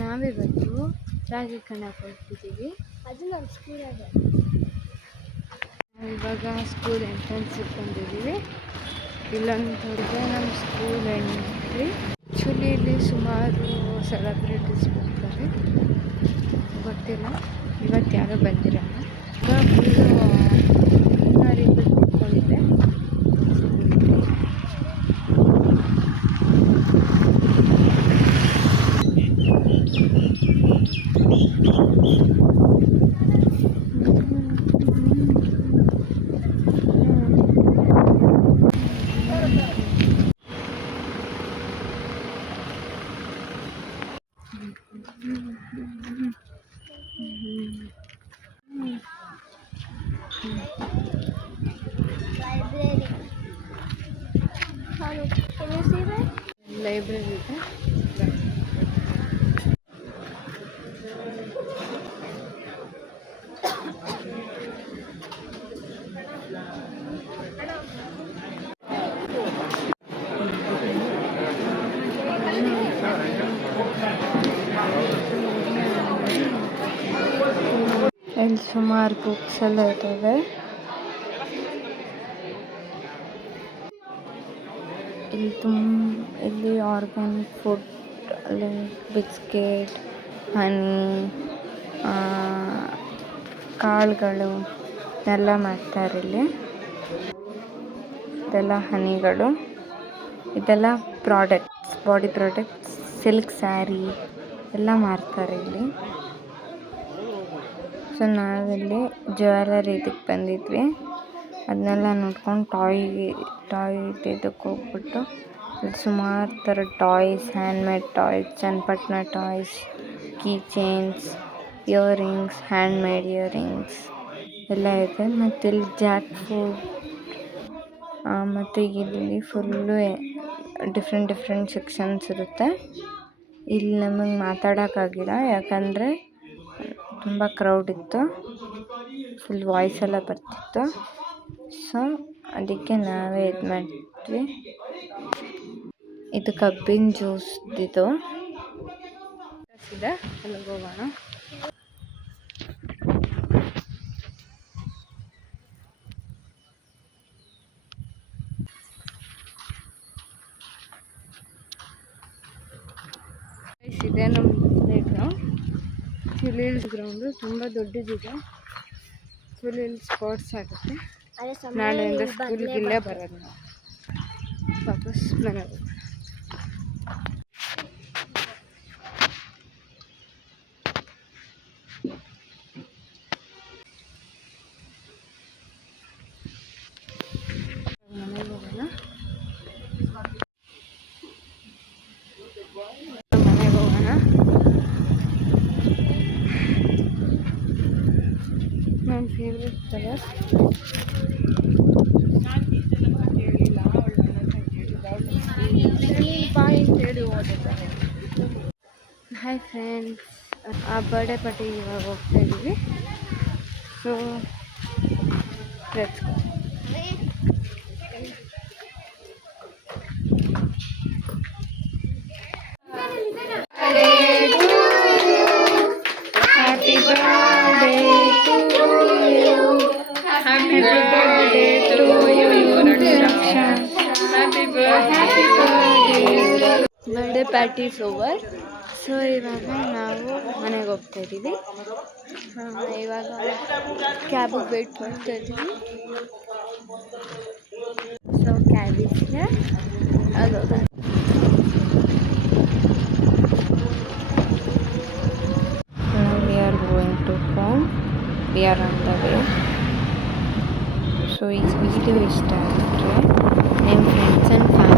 ನಾವಿವತ್ತು ರಾಗಿ ಕಣಕ್ಕೆ ಹೋಗ್ತಿದ್ದೀವಿ. ಅದು ನಮ್ಮ ಸ್ಕೂಲಾಗೆ. ಇವಾಗ ಸ್ಕೂಲ್ ಎಂಟ್ರೆನ್ಸಿಗೆ ಬಂದಿದ್ದೀವಿ. ಇಲ್ಲೊಂದು ನಮ್ಮ ಸ್ಕೂಲ್ ಎಂಟ್ರಿ. ಆ್ಯಕ್ಚುಲಿ ಸುಮಾರು ಸೆಲೆಬ್ರಿಟೀಸ್ ಬರ್ತಾರೆ, ಗೊತ್ತಿಲ್ಲ, ಇವತ್ತು ಯಾರೂ ಬಂದಿರಲ್ಲ. ಇವಾಗ ಕೂತ್ಕೊಂಡಿದ್ದೆ. ಲೈಬ್ರರಿ ಇದೆ. ಇಲ್ಲಿ ಸುಮಾರು ಬುಕ್ಸ್ ಎಲ್ಲ ಇದ್ದಾವೆ. ಇಲ್ಲಿ ಆರ್ಗ್ಯಾನಿಕ್ ಫುಡ್, ಅಲ್ಲಿ ಬಿಸ್ಕೆಟ್, ಹನಿ, ಕಾಳುಗಳು ಎಲ್ಲ ಮಾಡ್ತಾರೆ ಇಲ್ಲಿ. ಇದೆಲ್ಲ ಹನಿಗಳು, ಇದೆಲ್ಲ products, body products, silk sari ಎಲ್ಲ ಮಾರ್ತಾರೆ ಇಲ್ಲಿ. ಸೊ ನಾವಿಲ್ಲಿ ಜ್ಯುವೆಲರಿ ಇದಕ್ಕೆ ಬಂದಿದ್ವಿ. ಅದನ್ನೆಲ್ಲ ನೋಡ್ಕೊಂಡು ಟಾಯ್ ಇದಕ್ಕೆ ಹೋಗ್ಬಿಟ್ಟು ಇಲ್ಲಿ ಸುಮಾರು ಥರ toys, handmade toys, Channapatna toys, key chains, earrings, handmade earrings ಎಲ್ಲ ಇದೆ. ಮತ್ತು ಇಲ್ಲಿ ಜಾಕ್ ಫ್ರೂಟ್, ಮತ್ತು ಇಲ್ಲಿ ಫುಲ್ಲು ಡಿಫ್ರೆಂಟ್ ಸೆಕ್ಷನ್ಸ್ ಇರುತ್ತೆ. ಇಲ್ಲಿ ನಮಗೆ ಮಾತಾಡೋಕ್ಕಾಗಿಲ್ಲ, ಯಾಕಂದರೆ ತುಂಬ ಕ್ರೌಡ್ ಇತ್ತು, ಫುಲ್ ವಾಯ್ಸ್ ಎಲ್ಲ ಬರ್ತಿತ್ತು. ಸೊ ಅದಕ್ಕೆ ನಾವೇ ಇದು ಮಾಡಿದ್ವಿ. ಇದು ಕಬ್ಬಿನ ಜ್ಯೂಸ್ದಿದು ಇದೆ. ಅಲ್ಲಿಗೆ ಹೋಗೋಣ. ಇದೆ ನಮ್ಮ ಪ್ಲೇ ಗ್ರೌಂಡ್. ಇಲ್ಲಿ ಗ್ರೌಂಡು ತುಂಬ ದೊಡ್ಡದಿದೆ. ಫುಲ್ ಇಲ್ಲಿ ಸ್ಪೋರ್ಟ್ಸ್ ಆಗುತ್ತೆ. ನಾಳೆಯಿಂದ ಸ್ಕೂಲ್ಗೆ ಇಲ್ಲೇ ಬರೋದು ನಾವು. ವಾಪಸ್ ಮನೆಗೆ ಹೋಗೋಣ. ನನ್ನ ಫೇವ್ರೆಟ್ ಕಲರ್ ಹಾಯ್ ಫ್ರೆಂಡ್ಸ್, ಆ ಬರ್ಡೇ ಪಾರ್ಟಿಗೆ ಇವಾಗ ಹೋಗ್ತಾ ಇದ್ದೀವಿ. So let's go. Birthday party is over. So ಇವಾಗ ನಾವು ಮನೆಗೆ ಹೋಗ್ತಾ ಇದ್ದೀವಿ. ಇವಾಗ ಕ್ಯಾಬಿಗೆ ವೆಯ್ಟ್ ಮಾಡ್ತಾ ಇದ್ದೀವಿ. ಸೊ ಕ್ಯಾಬಿಗೆ ಅದು we are going to home. We are on the way. So ಈ ವಿಡಿಯೋ ಇಷ್ಟ ಆಗಿದ್ರೆ ನಿಮ್ಮ ಫ್ರೆಂಡ್ಸ್ ಆ್ಯಂಡ್ ಫ್ಯಾಮಿಲಿ